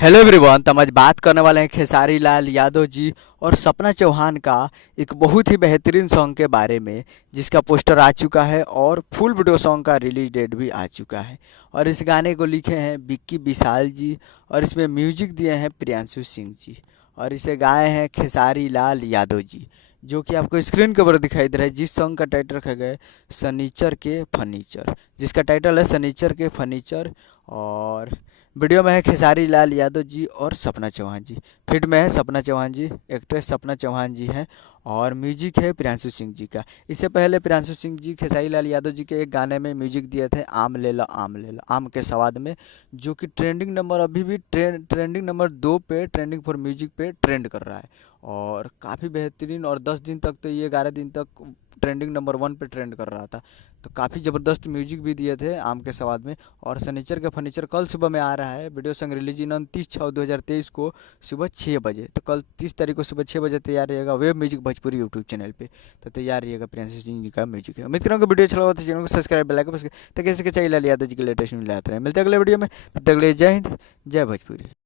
Hello everyone. तो हम आज बात करने वाले हैं खेसारी लाल यादव जी और सपना चौहान का एक बहुत ही बेहतरीन सॉन्ग के बारे में, जिसका पोस्टर आ चुका है और फुल वीडियो सॉन्ग का रिलीज डेट भी आ चुका है। और इस गाने को लिखे हैं विक्की विशाल जी और इसमें म्यूजिक दिए हैं प्रियांशु सिंह जी और इसे गाए हैं खेसारी लाल यादव जी, जो कि आपको स्क्रीन के ऊपर दिखाई दे रहा है। जिस सॉन्ग का टाइटल रखा गया है सनीचर के फर्नीचर, जिसका टाइटल है सनीचर के फर्नीचर। और वीडियो में है खेसारी लाल यादव जी और सपना चौहान जी। फिट में है सपना चौहान जी, एक्ट्रेस सपना चौहान जी हैं और म्यूजिक है प्रियांशु सिंह जी का। इससे पहले प्रियांशु सिंह जी खेसारी लाल यादव जी के एक गाने में म्यूजिक दिए थे आम ले लो आम ले लो आम के स्वाद में, जो कि ट्रेंडिंग नंबर अभी भी ट्रेंडिंग नंबर 2 पे ट्रेंडिंग फॉर म्यूजिक पे ट्रेंड कर रहा है और काफ़ी बेहतरीन। और 10 दिन तक तो ये 11 दिन तक ट्रेंडिंग नंबर 1 पे ट्रेंड कर रहा था। तो काफ़ी ज़बरदस्त म्यूजिक भी दिए थे आम के स्वाद में। और सनीचर का फर्नीचर कल सुबह में आ रहा है। वीडियो सॉन्ग रिलीज इन 29/6/2023 को सुबह 6 बजे। तो कल 30 तारीख को सुबह 6 बजे तैयार रहेगा web music Bhojpuri YouTube channel पे। तो तैयार रहिएगा, प्रियांशु सिंह जी का म्यूजिक है। उम्मीद करूँगा वीडियो अच्छा लगा तो चैनल को सब्सक्राइब बेल आइकन प्रेस करें ताकि ऐसे के चाहिए लाल यादव जी के लेटेस्ट मिल जाते रहे। मिलते हैं अगले वीडियो में, तब तक के लिए जय हिंद, जय भोजपुरी।